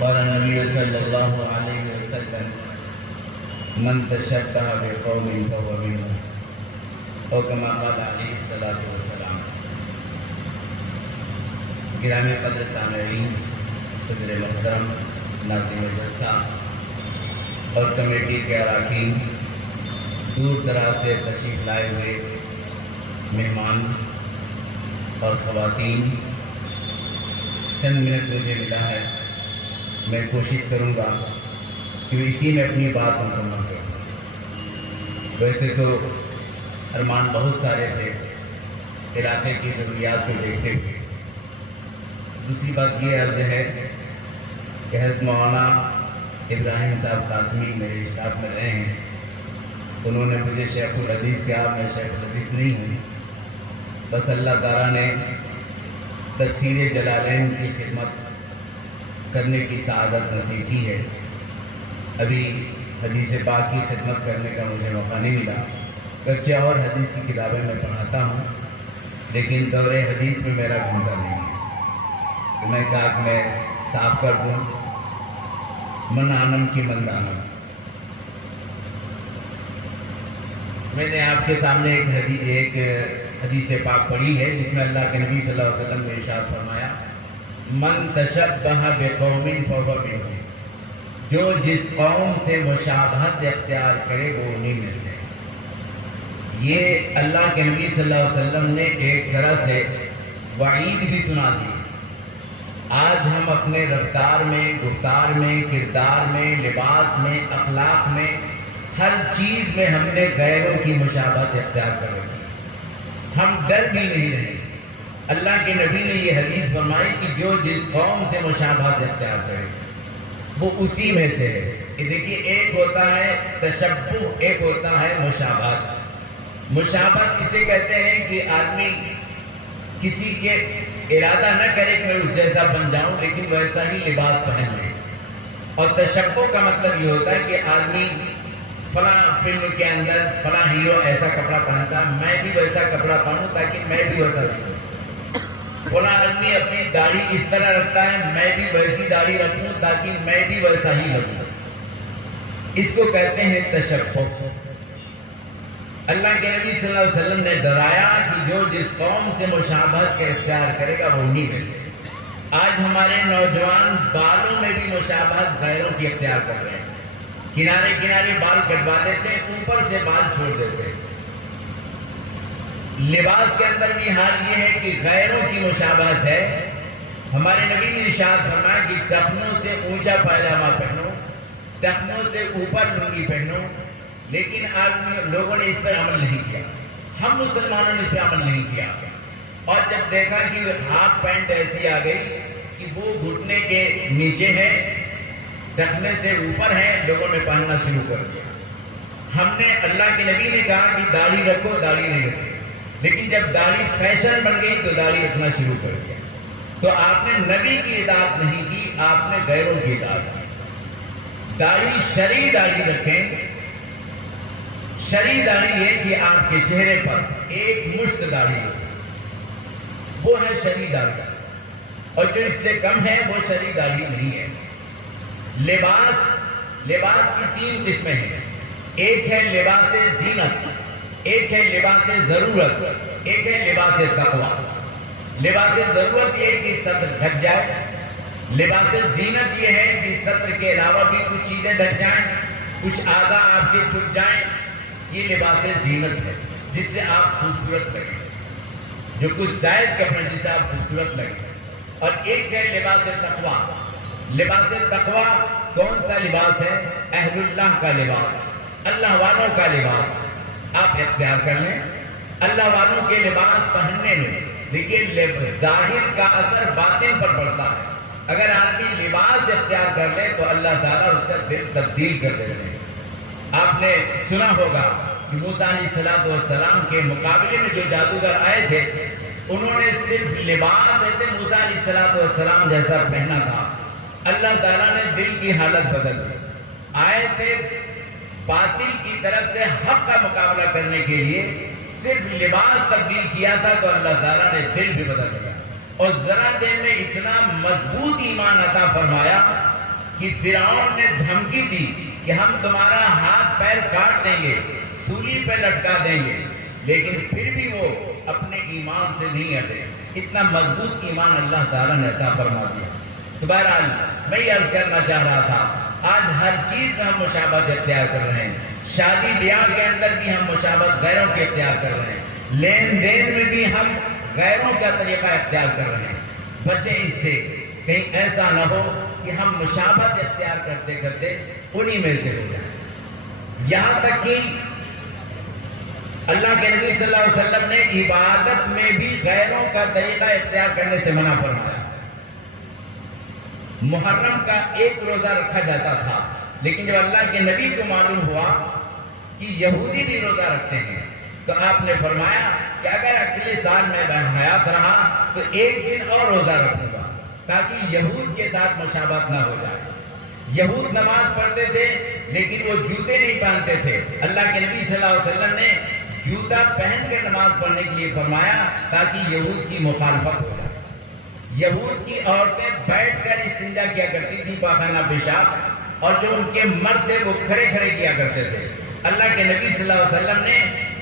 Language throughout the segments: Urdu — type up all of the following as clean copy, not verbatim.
قال النبي صلى الله عليه وسلم من تشبه بقوم فهو منهم او كما قال عليه الصلاة والسلام۔ گرامی قدر سامعین، صدر محترم، ناظم جلسہ اور کمیٹی کے اراکین، دور دراز سے تشریف لائے ہوئے مہمان اور خواتین، چند منٹ مجھے ملا ہے، میں کوشش کروں گا کہ اسی میں اپنی بات مکمل کروں۔ ویسے تو ارمان بہت سارے تھے علاقے کی ضروریات کو دیکھتے ہوئے۔ دوسری بات یہ عرض ہے کہ حضرت مولانا ابراہیم صاحب قاسمی میرے اسٹاف میں رہے ہیں، انہوں نے مجھے شیخ الحدیث کہا، میں شیخ الحدیث نہیں ہوں، بس اللہ تعالیٰ نے تفسیر جلالین کی خدمت کرنے کی سعادت نصیب کی ہے۔ ابھی حدیث پاک کی خدمت کرنے کا مجھے موقع نہیں ملا، گرچہ اور حدیث کی کتابیں میں پڑھاتا ہوں، لیکن دور حدیث میں میرا گھنٹہ نہیں ہے، تو میں کہا کہ میں صاف کر دوں، من آنم کی مندانم۔ میں نے آپ کے سامنے ایک حدیث پاک پڑھی ہے جس میں اللہ کے نبی صلی اللہ علیہ وسلم نے ارشاد فرمایا، من تشبہ بقوم فہو منہم، جو جس قوم سے مشابہت اختیار کرے وہ انہی میں سے۔ یہ اللہ کے نبی صلی اللہ علیہ وسلم نے ایک طرح سے وعید بھی سنا دی۔ آج ہم اپنے رفتار میں، گفتار میں، کردار میں، لباس میں، اخلاق میں، ہر چیز میں ہم نے غیروں کی مشابہت اختیار کر رکھی، ہم ڈر بھی نہیں رہے۔ اللہ کے نبی نے یہ حدیث فرمائی کہ جو جس قوم سے مشابہت اختیار کرے وہ اسی میں سے ہے۔ یہ دیکھیے، ایک ہوتا ہے تشبہ، ایک ہوتا ہے مشابہت۔ مشابہت اسے کہتے ہیں کہ آدمی کسی کے ارادہ نہ کرے کہ میں اس جیسا بن جاؤں لیکن ویسا ہی لباس پہن لے۔ اور تشبہ کا مطلب یہ ہوتا ہے کہ آدمی فلاں فلم کے اندر فلاں ہیرو ایسا کپڑا پہنتا، میں بھی ویسا کپڑا پہنوں تاکہ میں بھی ویسا دکھوں۔ فلاں آدمی اپنی داڑھی اس طرح رکھتا ہے، میں بھی ویسی داڑھی رکھوں تاکہ میں بھی ویسا ہی لگوں۔ اس کو کہتے ہیں تشبہ۔ اللہ کے نبی صلی اللہ علیہ وسلم نے ڈرایا کہ جو جس قوم سے مشابہت کا اختیار کرے گا وہ انہی میں سے۔ آج ہمارے نوجوان بالوں میں بھی مشابہت غیروں کی اختیار کر رہے ہیں، کنارے کنارے بال کٹوا دیتے ہیں، اوپر سے بال چھوڑ دیتے ہیں۔ لباس کے اندر بھی حال یہ ہے کہ غیروں کی مشابہت ہے۔ ہمارے نبی نے ارشاد فرمایا کہ ٹخنوں سے اونچا پائجامہ پہنو، ٹخنوں سے اوپر لنگی پہنو، لیکن آج لوگوں نے اس پر عمل نہیں کیا، ہم مسلمانوں نے اس پر عمل نہیں کیا۔ اور جب دیکھا کہ ہاف پینٹ ایسی آ گئی کہ وہ گھٹنے کے نیچے ہے، ٹخنے سے اوپر ہے، لوگوں نے پہننا شروع کر دیا۔ ہم نے، اللہ کے نبی نے کہا کہ داڑھی رکھو، داڑھی نہیں رکھی، لیکن جب داڑھی فیشن بن گئی تو داڑھی رکھنا شروع کر دیا۔ تو آپ نے نبی کی اطاعت نہیں کی، آپ نے غیروں کی اطاعت کی۔ داڑھی شرعی داڑھی رکھیں۔ شرعی داڑھی ہے کہ آپ کے چہرے پر ایک مشت داڑھی ہو، وہ ہے شرعی داڑھی، اور جو اس سے کم ہے وہ شرعی داڑھی نہیں ہے۔ لباس کی 3 قسمیں ہیں، ایک ہے لباس زینت، ایک ہے لباس ضرورت، ایک ہے لباس تقویٰ۔ لباس ضرورت یہ ہے کہ صدر ڈھک جائے، لباس زینت یہ ہے کہ صدر کے علاوہ بھی کچھ چیزیں ڈھک جائیں، کچھ اعضاء آپ کے چھپ جائیں، یہ لباس زینت ہے جس سے آپ خوبصورت لگیں، جو کچھ زائد کپڑے جس سے آپ خوبصورت لگیں۔ اور ایک ہے لباس تقویٰ۔ لباس تقویٰ کون سا لباس ہے؟ اہل اللہ کا لباس، اللہ والوں کا لباس آپ اختیار کر لیں۔ اللہ والوں کے لباس پہننے میں دیکھیے ظاہر کا اثر باطن پر پڑتا ہے۔ اگر آدمی لباس اختیار کر لے تو اللہ تعالیٰ اس کا دل تبدیل کر دیتے ہیں۔ آپ نے سنا ہوگا کہ موسیٰ علیہ السلام کے مقابلے میں جو جادوگر آئے تھے انہوں نے صرف لباس موسیٰ علیہ السلام جیسا پہنا تھا، اللہ تعالیٰ نے دل کی حالت بدل دی۔ آئے تھے باطل کی طرف سے حق کا مقابلہ کرنے کے لیے، صرف لباس تبدیل کیا تھا تو اللہ تعالیٰ نے دل بھی بدل دیا، اور ذرا دیر میں اتنا مضبوط ایمان عطا فرمایا کہ فرعون نے دھمکی دی کہ ہم تمہارا ہاتھ پیر کاٹ دیں گے، سولی پہ لٹکا دیں گے، لیکن پھر بھی وہ اپنے ایمان سے نہیں ہٹے۔ اتنا مضبوط ایمان اللہ تعالیٰ نے عطا فرما دیا۔ تو بہرحال میں یہ عرض کرنا چاہ رہا تھا، آج ہر چیز میں ہم مشابہت اختیار کر رہے ہیں، شادی بیاہ کے اندر بھی ہم مشابہت غیروں کے اختیار کر رہے ہیں، لین دین میں بھی ہم غیروں کا طریقہ اختیار کر رہے ہیں۔ بچیں اس سے، کہیں ایسا نہ ہو کہ ہم مشابہت اختیار کرتے کرتے انہی میں سے ہو جائیں۔ یہاں تک کہ اللہ کے نبی صلی اللہ علیہ وسلم نے عبادت میں بھی غیروں کا طریقہ اختیار کرنے سے منع فرمایا۔ محرم کا ایک روزہ رکھا جاتا تھا، لیکن جب اللہ کے نبی کو معلوم ہوا کہ یہودی بھی روزہ رکھتے ہیں تو آپ نے فرمایا کہ اگر اگلے سال میں حیات رہا تو ایک دن اور روزہ رکھوں گا تاکہ یہود کے ساتھ مشابہت نہ ہو جائے۔ یہود نماز پڑھتے تھے لیکن وہ جوتے نہیں پہنتے تھے، اللہ کے نبی صلی اللہ علیہ وسلم نے جوتا پہن کر نماز پڑھنے کے لیے فرمایا تاکہ یہود کی مخالفت ہو جائے۔ یہود کی عورتیں بیٹھ کر استنجا کیا کرتی تھی، پاخانہ پیشاب، اور جو ان کے مرد تھے وہ کھڑے کھڑے کیا کرتے تھے۔ اللہ کے نبی صلی اللہ علیہ وسلم نے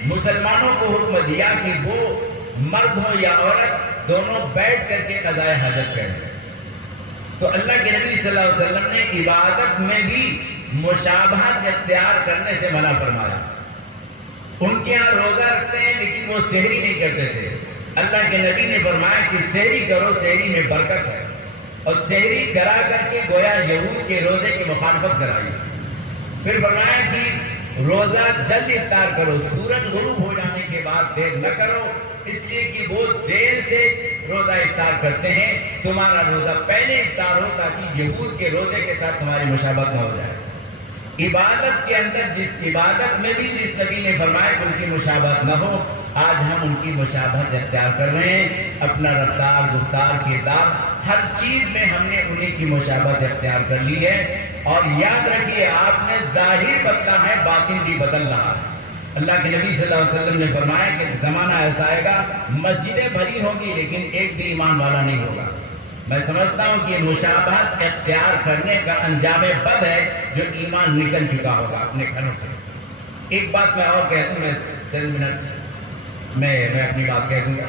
مسلمانوں کو حکم دیا کہ وہ مرد ہو یا عورت دونوں بیٹھ کر کے قضائے حاجت کریں۔ تو اللہ کے نبی صلی اللہ علیہ وسلم نے عبادت میں بھی مشابہت اختیار کرنے سے منع فرمایا۔ ان کے ہاں روزہ رکھتے ہیں لیکن وہ سحری نہیں کرتے تھے۔ اللہ کے نبی نے فرمایا کہ سحری کرو، سحری میں برکت ہے، اور سحری کرا کر کے گویا یہود کے روزے کی مخالفت کرائی۔ پھر فرمایا کہ روزہ جلد افطار کرو، سورج غروب ہو جانے کے بعد دیر نہ کرو، اس لیے کہ وہ دیر سے روزہ افطار کرتے ہیں، تمہارا روزہ پہلے افطار ہو تاکہ یہود کے روزے کے ساتھ تمہاری مشابہت نہ ہو جائے۔ عبادت کے اندر جس عبادت میں بھی جس نبی نے فرمایا کہ ان کی مشابہت نہ ہو، آج ہم ان کی مشابہت اختیار کر رہے ہیں۔ اپنا رفتار، گفتار، کردار، ہر چیز میں ہم نے انہیں کی مشابہت اختیار کر لی ہے۔ اور یاد رکھیے، آپ نے ظاہر بدلا ہے، باطن بھی بدل رہا ہے۔ اللہ کے نبی صلی اللہ علیہ وسلم نے فرمایا کہ زمانہ ایسا آئے گا، مسجدیں بھری ہوں گی لیکن ایک بھی ایمان والا نہیں ہوگا۔ میں سمجھتا ہوں کہ مشابہت اختیار کرنے کا انجام بد ہے جو ایمان نکل چکا ہوگا اپنے گھروں سے۔ ایک بات میں اور کہہ دوں، میں چند منٹ میں اپنی بات کہہ دوں گا۔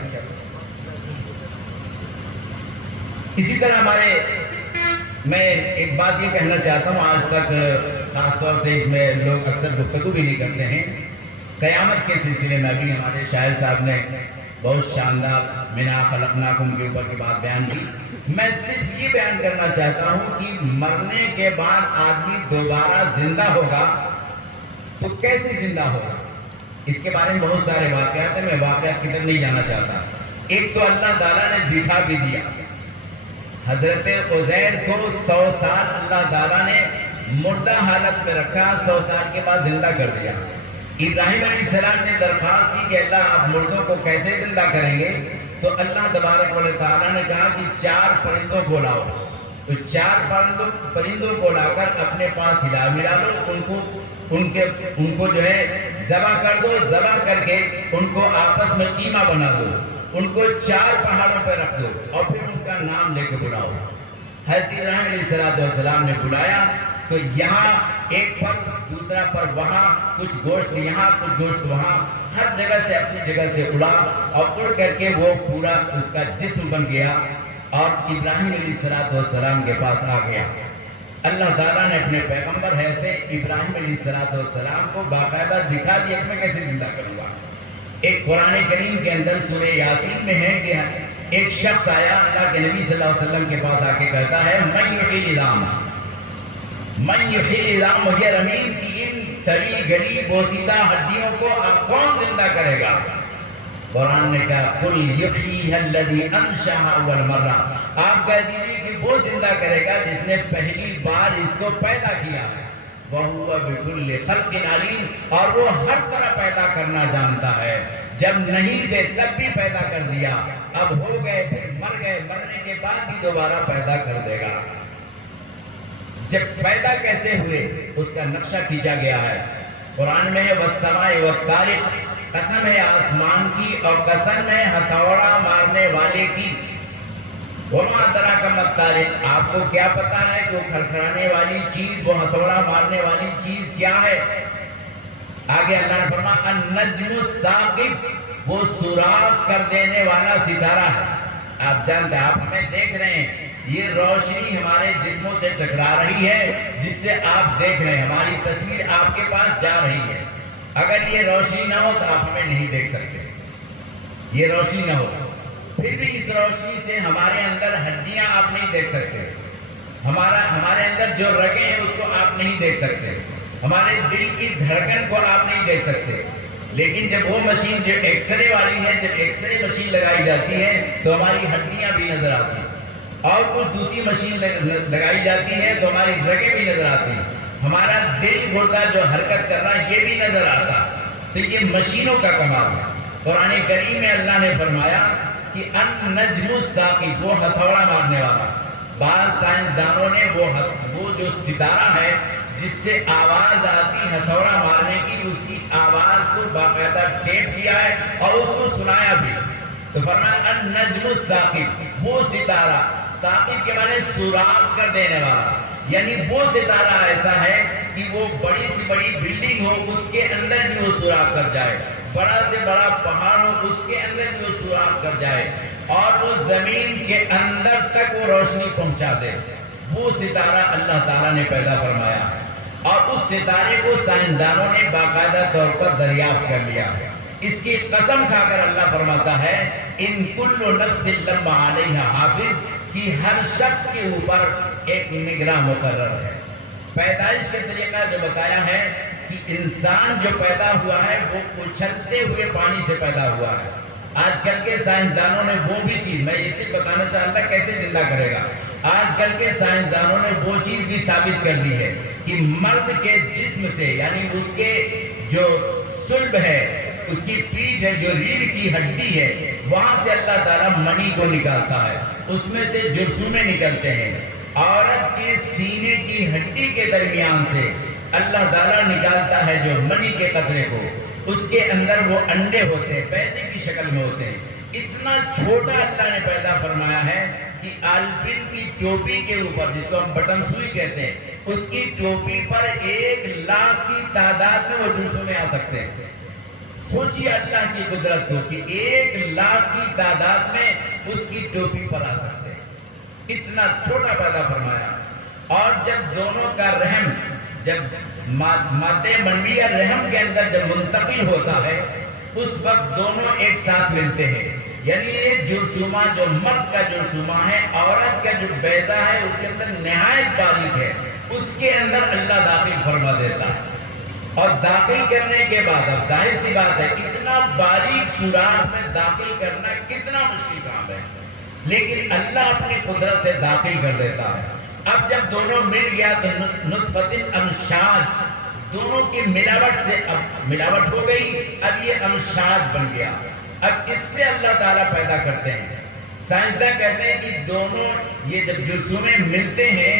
اسی طرح میں ایک بات یہ کہنا چاہتا ہوں، آج تک خاص طور سے اس میں لوگ اکثر گفتگو بھی نہیں کرتے ہیں۔ قیامت کے سلسلے میں بھی ہمارے شاعر صاحب نے بہت شاندار منا خلقناکم کے اوپر کی بات بیان کی۔ میں صرف یہ بیان کرنا چاہتا ہوں کہ مرنے کے بعد آدمی دوبارہ زندہ ہوگا تو کیسے زندہ ہوگا، اس کے بارے میں بہت سارے واقعات ہیں، میں واقعات کی طرف نہیں جانا چاہتا۔ ایک تو اللہ تعالیٰ نے دکھا بھی دیا، حضرت عزیر کو 100 سال اللہ تعالیٰ نے مردہ حالت میں رکھا، 100 سال کے بعد زندہ کر دیا۔ ابراہیم علیہ السلام نے درخواست کی کہ اللہ آپ مردوں کو کیسے زندہ کریں گے؟ تو اللہ تبارک و تعالیٰ نے کہا کہ 4 پرندوں کو لاؤ۔ تو 4 پرندوں کو لا کر اپنے پاس ہلا ملا لو، ان کو جو ہے ذبح کر دو، ذبح کر کے ان کو آپس میں قیمہ بنا دو، ان کو 4 پہاڑوں پہ رکھ دو اور پھر ان کا نام لے کے بلاؤ۔ حضرت ابراہیم علیہ السلام نے بلایا تو یہاں ایک پر دوسرا پر وہاں، کچھ گوشت یہاں کچھ گوشت وہاں، ہر جگہ سے اپنی جگہ سے اڑا اور اڑ کر کے وہ پورا اس کا جسم بن گیا اور ابراہیم علیہ السلام کے پاس آ گیا۔ اللہ تعالیٰ نے اپنے پیغمبر حضرت ابراہیم علیہ السلام کو باقاعدہ دکھا دیا کہ میں کیسے زندہ کروں گا۔ ایک قرآن کریم کے اندر سورہ یاسین میں ہے کہ ایک شخص آیا اللہ کے نبی صلی اللہ علیہ وسلم کے پاس آ کے کہتا ہے من یحیی العظام وہی رمیم، کی ان سڑی گلی بوسیدہ ہڈیوں کو اب کون زندہ کرے گا؟ قرآن نے کہا قل یحییھا الذی انشأھا اول مرہ، آپ کہہ دیجیے کہ وہ زندہ کرے گا جس نے پہلی بار اس کو پیدا کیا ہے، وَهُوَ بِكُلِّ خَلْقٍ عَلِيمٌ، اور وہ ہر طرح پیدا کرنا جانتا ہے۔ جب نہیں تھے تب بھی پیدا کر دیا، اب ہو گئے پھر مر گئے، مرنے کے بعد بھی دوبارہ پیدا کر دے گا۔ جب پیدا کیسے ہوئے اس کا نقشہ کھینچا گیا ہے۔ قرآن میں ہے وَالسَّمَاءِ وَالطَّارِقِ، قسم ہے آسمان کی اور قسم ہے ہتھوڑا مارنے والے کی۔ وما ادراک ما الطارق، آپ کو کیا پتا ہے کہ وہ کھڑکھڑانے والی چیز، وہ ہتھوڑا مارنے والی چیز کیا ہے؟ آگے اللہ نے فرمایا النجم الثاقب، وہ سوراخ کر دینے والا ستارہ ہے۔ آپ جانتے ہیں، آپ ہمیں دیکھ رہے ہیں، یہ روشنی ہمارے جسموں سے ٹکرا رہی ہے، جس سے آپ دیکھ رہے ہیں، ہماری تصویر آپ کے پاس جا رہی ہے۔ اگر یہ روشنی نہ ہو تو آپ ہمیں نہیں دیکھ سکتے، یہ روشنی نہ ہو۔ پھر بھی اس روشنی سے ہمارے اندر ہڈیاں آپ نہیں دیکھ سکتے، ہمارے اندر جو رگیں ہیں اس کو آپ نہیں دیکھ سکتے، ہمارے دل کی دھڑکن کو آپ نہیں دیکھ سکتے۔ لیکن جب وہ مشین جو ایکس رے والی ہے، جب ایکس رے مشین لگائی جاتی ہے تو ہماری ہڈیاں بھی نظر آتی ہیں، اور کچھ دوسری مشین لگائی جاتی ہے تو ہماری رگیں بھی نظر آتی ہیں، ہمارا دل گردہ جو حرکت کر رہا ہے یہ بھی نظر آتا۔ تو یہ مشینوں کا کمال ہے۔ قرآن کریم میں اللہ نے فرمایا کہ النجم الثاقب، وہ ہتھوڑا مارنے والا۔ بعض سائنسدانوں نے وہ جو ستارہ ہے جس سے آواز آتی ہتھوڑا مارنے کی، اس کی آواز کو باقاعدہ ٹیپ کیا ہے اور اس کو سنایا بھی۔ تو فرمایا النجم الثاقب، وہ ستارہ، ثاقب کے معنی سوراخ کر دینے والا، یعنی وہ ستارہ ایسا ہے کہ وہ بڑی سی بڑی بلڈنگ ہو اس کے اندر بھی وہ سوراخ کر جائے، بڑا سے بڑا پہاڑ ہو اس کے اندر بھی وہ سوراخ کر جائے، اور وہ زمین کے اندر تک وہ روشنی پہنچا دے۔ وہ ستارہ اللہ تعالیٰ نے پیدا فرمایا ہے، اور اس ستارے کو سائنسدانوں نے باقاعدہ طور پر دریافت کر لیا ہے۔ اس کی قسم کھا کر اللہ فرماتا ہے ان کل نفس لما علیہا حافظ، کہ ہر شخص کے اوپر ایک نگراں مقرر ہے۔ پیدائش کا طریقہ جو بتایا ہے کہ انسان جو پیدا ہوا ہے وہ اچھلتے ہوئے پانی سے پیدا ہوا ہے۔ آج کل کے سائنسدانوں نے وہ بھی چیز، میں یہ چیز بتانا چاہتا کیسے زندہ کرے گا، آج کل کے سائنسدانوں نے وہ چیز بھی ثابت کر دی ہے کہ مرد کے جسم سے، یعنی اس کے جو صلب ہے، اس کی پیٹھ ہے، جو ریڑھ کی ہڈی ہے، وہاں سے اللہ تعالیٰ منی کو نکالتا ہے، اس میں سے جرثومے نکلتے ہیں۔ عورت کے سینے کی ہڈی کے درمیان سے اللہ تعالیٰ نکالتا ہے جو منی کے قطرے کو، اس کے اندر وہ انڈے ہوتے ہیں، بیضے کی شکل میں ہوتے ہیں۔ اتنا چھوٹا اللہ نے پیدا فرمایا ہے کہ آلپن کی ٹوپی کے اوپر، جس کو ہم بٹن سوئی کہتے ہیں، اس کی ٹوپی پر 1,00,000 کی تعداد میں وہ جرثومے آ سکتے ہیں۔ سوچیے اللہ کی قدرت کو کہ 1,00,000 کی تعداد میں اس کی ٹوپی پر آ سکتے ہیں، اتنا چھوٹا پیدا فرمایا۔ اور جب دونوں کا رحم، جب مادہ منویہ رحم کے اندر جب منتقل ہوتا ہے، اس وقت دونوں ایک ساتھ ملتے ہیں، یعنی ایک جرثومہ جو مرد کا جرثومہ ہے، عورت کا جو بیضہ ہے اس کے اندر نہایت باریک ہے، اس کے اندر اللہ داخل فرما دیتا ہے۔ اور داخل کرنے کے بعد، اب ظاہر سی بات ہے اتنا باریک سوراخ میں داخل کرنا کتنا مشکل کام ہے، لیکن اللہ اپنی قدرت سے داخل کر دیتا ہے۔ اب جب دونوں مل گیا تو نطفۃ امشاج، دونوں کی ملاوٹ سے اب ملاوٹ ہو گئی، اب یہ امشاج بن گیا۔ اب اس سے اللہ تعالیٰ پیدا کرتے ہیں۔ سائنسداں کہتے ہیں کہ دونوں یہ جب جرثومے ملتے ہیں،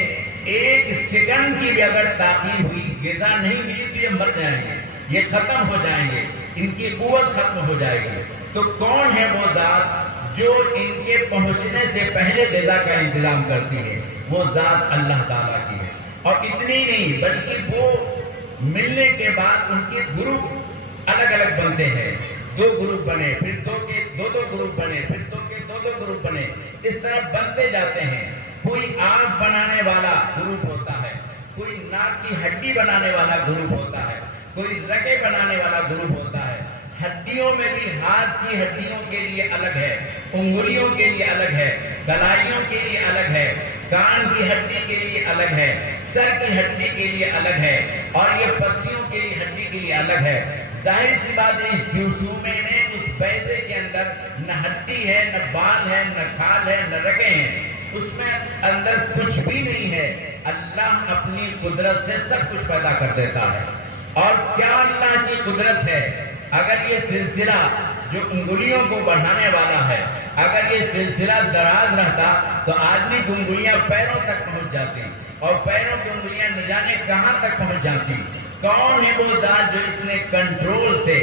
1 سیکنڈ کی بھی اگر تاخیر ہوئی، غذا نہیں ملی تو یہ مر جائیں گے، یہ ختم ہو جائیں گے، ان کی قوت ختم ہو جائے گی۔ تو کون ہے وہ ذات جو ان کے پہنچنے سے پہلے غذا کا انتظام کرتی ہے؟ وہ ذات اللہ تعالیٰ کی ہے۔ اور اتنی نہیں بلکہ وہ ملنے کے بعد ان کے گروپ الگ الگ بنتے ہیں، 2 گروپ بنے، پھر 2 کے 2 گروپ بنے، پھر 2 کے 2 گروپ بنے، اس طرح بنتے جاتے ہیں۔ کوئی آنکھ بنانے والا گروپ ہوتا ہے، کوئی ناک کی ہڈی بنانے والا گروپ ہوتا ہے، کوئی رگیں بنانے والا گروپ ہوتا ہے۔ ہڈیوں میں بھی ہاتھ کی ہڈیوں کے لیے الگ ہے، انگلیوں کے لیے الگ ہے، کلائیوں کے لیے الگ ہے، کان کی ہڈی کے لیے الگ ہے، سر کی ہڈی کے لیے الگ ہے، اور یہ پسلیوں کے لیے ہڈی کے لیے الگ ہے۔ ظاہر سی بات ہے اس جرثومے میں، اس بیضے کے اندر نہ ہڈی ہے، نہ بال ہے، نہ کھال ہے، نہ رگیں ہیں، اس میں اندر کچھ بھی نہیں ہے۔ اللہ اپنی قدرت سے سب کچھ پیدا کر دیتا ہے۔ اور کیا اللہ کی قدرت ہے! اگر یہ سلسلہ جو انگلیوں کو بڑھانے والا ہے، اگر یہ سلسلہ دراز رہتا تو آدمی کی انگلیاں پیروں تک پہنچ جاتی، اور پیروں کی انگلیاں نہ جانے کہاں تک پہنچ جاتی. کون ہے وہ ذات جو اتنے کنٹرول سے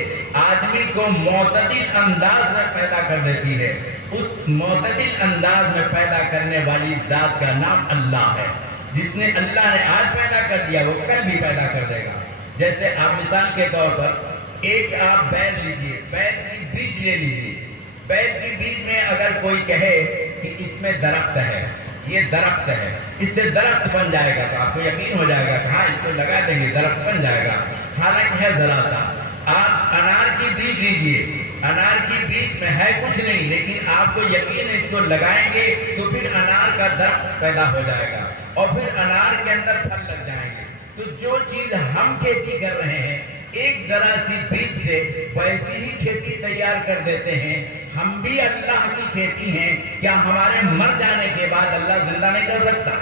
آدمی کو معتدل انداز میں پیدا کر دیتی ہے؟ اس معتدل انداز میں پیدا کرنے والی ذات کا نام اللہ ہے. جس نے اللہ نے آج پیدا کر دیا وہ کل بھی پیدا کر دے گا. جیسے آپ مثال کے طور پر ایک آپ بیل لیجئے، بیل کی بیج لے لیجئے. بیل کی بیج میں اگر کوئی کہے کہ اس میں درخت ہے، یہ درخت ہے، اس سے درخت بن جائے گا، تو آپ کو یقین ہو جائے گا کہ ہاں اس کو لگا دیں گے درخت بن جائے گا. حالانکہ ہے ذرا سا. آپ انار کی بیج لیجئے، انار کی بیج میں ہے کچھ نہیں، لیکن آپ کو یقین ہے اس کو لگائیں گے تو پھر انار کا درخت پیدا ہو جائے گا اور پھر انار کے اندر پھل لگ جائیں گے. تو جو چیز ہم کھیتی کر رہے ہیں ایک ذرا سی بیج سے ویسی ہی کھیتی تیار کر دیتے ہیں. ہم بھی اللہ کی کھیتی ہیں. کیا ہمارے مر جانے کے بعد اللہ زندہ نہیں کر سکتا؟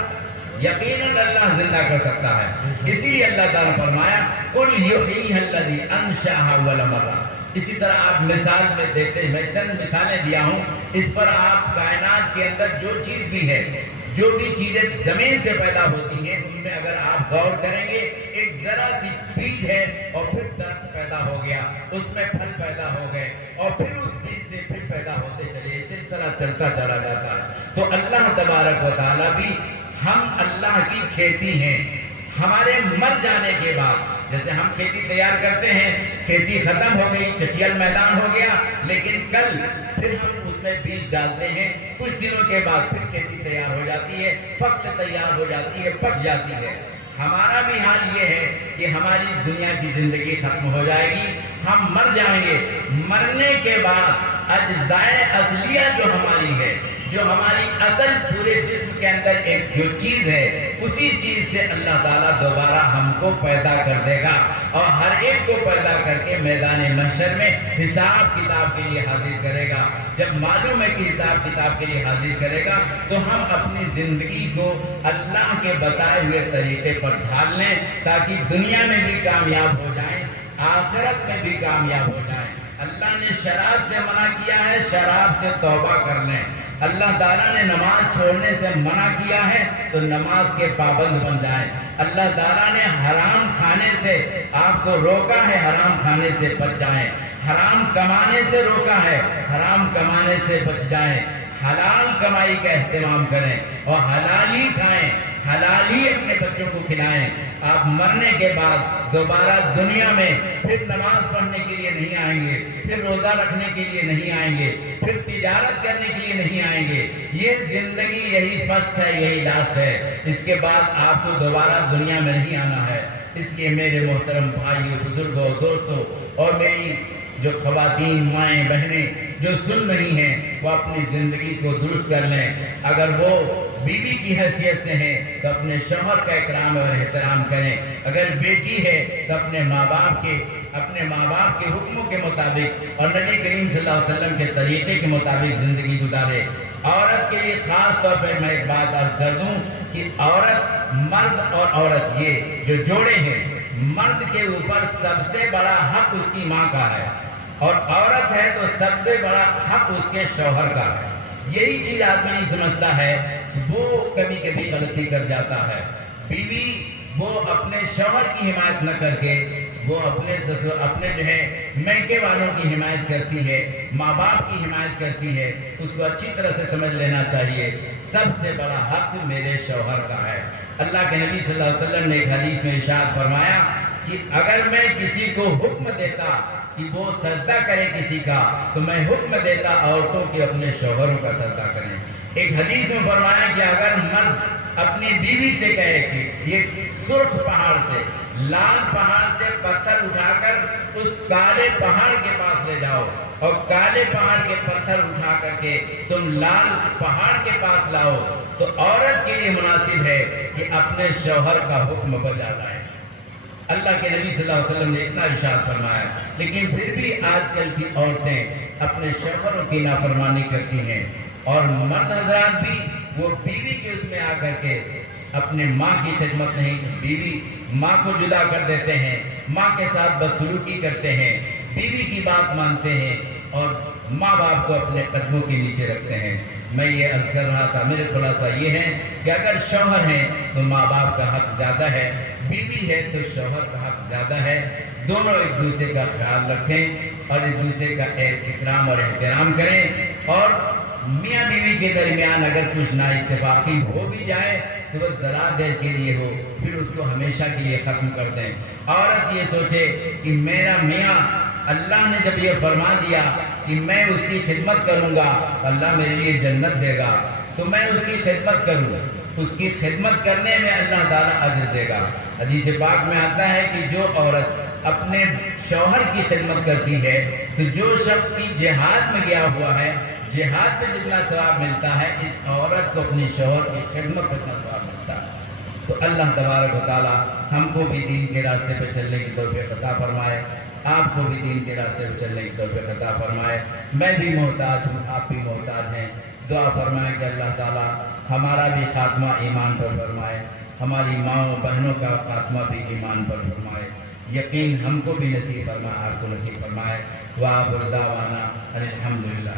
یقیناً اللہ زندہ کر سکتا ہے. اسی لیے اللہ تعالیٰ نے فرمایا قُلْ يُحْيِيهَا الَّذِي أَنشَأَهَا أَوَّلَ مَرَّةٍ. اسی طرح آپ مثال میں دیتے، میں چند مثالیں دیا ہوں. اس پر آپ کائنات کے اندر جو چیز بھی ہے، جو بھی چیزیں زمین سے پیدا ہوتی ہیں، ان میں اگر آپ غور کریں گے ایک ذرا سی بیج ہے اور پھر درخت پیدا ہو گیا، اس میں پھل پیدا ہو گئے اور پھر اس بیج سے پھر پیدا ہوتے چلے، سلسلہ چلتا چلا جاتا ہے. تو اللہ تبارک و تعالیٰ بھی، ہم اللہ کی کھیتی ہیں. ہمارے مر جانے کے بعد جیسے ہم کھیتی تیار کرتے ہیں، کھیتی ختم ہو گئی، چٹیل میدان ہو گیا، لیکن کل پھر ہم اس میں بیج ڈالتے ہیں. کچھ دنوں کے بعد پھر کھیتی تیار ہو جاتی ہے، فصل تیار ہو جاتی ہے، پک جاتی ہے. ہمارا بھی حال یہ ہے کہ ہماری دنیا کی زندگی ختم ہو جائے گی، ہم مر جائیں گے. مرنے کے بعد اجزائے اصلیہ جو ہماری ہے، جو ہماری اصل پورے جسم کے اندر ایک جو چیز ہے، اسی چیز سے اللہ تعالیٰ دوبارہ ہم کو پیدا کر دے گا اور ہر ایک کو پیدا کر کے میدان محشر میں حساب کتاب کے لیے حاضر کرے گا. جب معلوم ہے کہ حساب کتاب کے لیے حاضر کرے گا تو ہم اپنی زندگی کو اللہ کے بتائے ہوئے طریقے پر ڈھال لیں تاکہ دنیا میں بھی کامیاب ہو جائیں، آخرت میں بھی کامیاب ہو جائیں. اللہ نے شراب سے منع کیا ہے، شراب سے توبہ کر لیں. اللہ تعالیٰ نے نماز چھوڑنے سے منع کیا ہے تو نماز کے پابند بن جائیں. اللہ تعالیٰ نے حرام کھانے سے آپ کو روکا ہے، حرام کھانے سے بچ جائیں. حرام کمانے سے روکا ہے، حرام کمانے سے بچ جائیں. حلال کمائی کا اہتمام کریں اور حلال ہی کھائیں، حلال ہی اپنے بچوں کو کھلائیں. آپ مرنے کے بعد دوبارہ دنیا میں پھر نماز پڑھنے کے لیے نہیں آئیں گے، پھر روزہ رکھنے کے لیے نہیں آئیں گے، پھر تجارت کرنے کے لیے نہیں آئیں گے. یہ زندگی یہی فرسٹ ہے، یہی لاسٹ ہے. اس کے بعد آپ کو دوبارہ دنیا میں نہیں آنا ہے. اس لیے میرے محترم بھائیوں، بزرگوں، دوستوں اور میری جو خواتین، مائیں، بہنیں جو سن رہی ہیں وہ اپنی زندگی کو درست کر لیں. اگر وہ بیوی کی حیثیت سے ہیں تو اپنے شوہر کا اکرام اور احترام کریں. اگر بیٹی ہے تو اپنے ماں باپ کے حکموں کے مطابق اور نبی کریم صلی اللہ علیہ وسلم کے طریقے کے مطابق زندگی گزارے. عورت کے لیے خاص طور پر میں ایک بات عرض کر دوں کہ عورت، مرد اور عورت یہ جو جوڑے ہیں، مرد کے اوپر سب سے بڑا حق اس کی ماں کا ہے اور عورت ہے تو سب سے بڑا حق اس کے شوہر کا ہے. یہی چیز آدمی نہیں سمجھتا ہے، وہ کبھی کبھی غلطی کر جاتا ہے. بیوی وہ اپنے شوہر کی حمایت نہ کر کے وہ اپنے جو ہے میکے والوں کی حمایت کرتی ہے، ماں باپ کی حمایت کرتی ہے. اس کو اچھی طرح سے سمجھ لینا چاہیے سب سے بڑا حق میرے شوہر کا ہے. اللہ کے نبی صلی اللہ علیہ وسلم نے ایک حدیث میں ارشاد فرمایا کہ اگر میں کسی کو حکم دیتا کہ وہ سجدہ کرے کسی کا تو میں حکم دیتا عورتوں کے اپنے شوہروں کا سجدہ کریں. ایک حدیث میں فرمایا کہ اگر مرد اپنی بیوی سے کہے کہ یہ سرخ پہاڑ سے، لال پہاڑ سے پتھر اٹھا کر اس کالے پہاڑ کے پاس لے جاؤ اور کالے پہاڑ کے پتھر اٹھا کر کے تم لال پہاڑ کے پاس لاؤ، تو عورت کے لیے مناسب ہے کہ اپنے شوہر کا حکم بجا لائے. اللہ کے نبی صلی اللہ علیہ وسلم نے اتنا ارشاد فرمایا. لیکن پھر بھی آج کل کی عورتیں اپنے شوہروں کی نافرمانی کرتی ہیں اور مرد حضرات بھی وہ بیوی کے اس میں آ کر کے اپنے ماں کی خدمت نہیں، بیوی ماں کو جدا کر دیتے ہیں، ماں کے ساتھ بدسلوکی کرتے ہیں، بیوی کی بات مانتے ہیں اور ماں باپ کو اپنے قدموں کے نیچے رکھتے ہیں. میں یہ عرض کر رہا تھا، میرے خلاصہ یہ ہے کہ اگر شوہر ہیں تو ماں باپ کا حق زیادہ ہے، بیوی ہے تو شوہر کا حق زیادہ ہے، دونوں ایک دوسرے کا خیال رکھیں اور ایک دوسرے کا احترام اور احترام کریں، اور میاں بیوی کے درمیان اگر کچھ نا اتفاقی ہو بھی جائے تو وہ ذرا دیر کے لیے ہو، پھر اس کو ہمیشہ کے لیے ختم کر دیں۔ عورت یہ سوچے کہ میرا میاں، اللہ نے جب یہ فرما دیا کہ میں اس کی خدمت کروں گا، اللہ میرے لیے جنت دے گا، تو میں اس کی خدمت کروں، اس کی خدمت کرنے میں اللہ تعالیٰ اجر دے گا۔ حدیث پاک میں آتا ہے کہ جو عورت اپنے شوہر کی خدمت کرتی ہے تو جو شخص کی جہاد میں گیا ہوا ہے، جہاد پہ جتنا ثواب ملتا ہے، اس عورت کو اپنی شوہر کی خدمت پہ اتنا ثواب ملتا ہے۔ تو اللہ تبارک و تعالیٰ ہم کو بھی دین کے راستے پہ چلنے کی توفیق عطا فرمائے، آپ کو بھی دین کے راستے پہ چلنے کی توفیق عطا فرمائے۔ میں بھی محتاج ہوں، آپ بھی محتاج ہیں، دعا فرمائیں کہ اللہ تعالیٰ ہمارا بھی خاتمہ ایمان پر فرمائے، ہماری ماؤں بہنوں کا خاتمہ بھی ایمان پر فرمائے، یقین ہم کو بھی نصیب فرمائے، آپ کو نصیب فرمائے۔ وآخر دعوانا ان الحمدللہ۔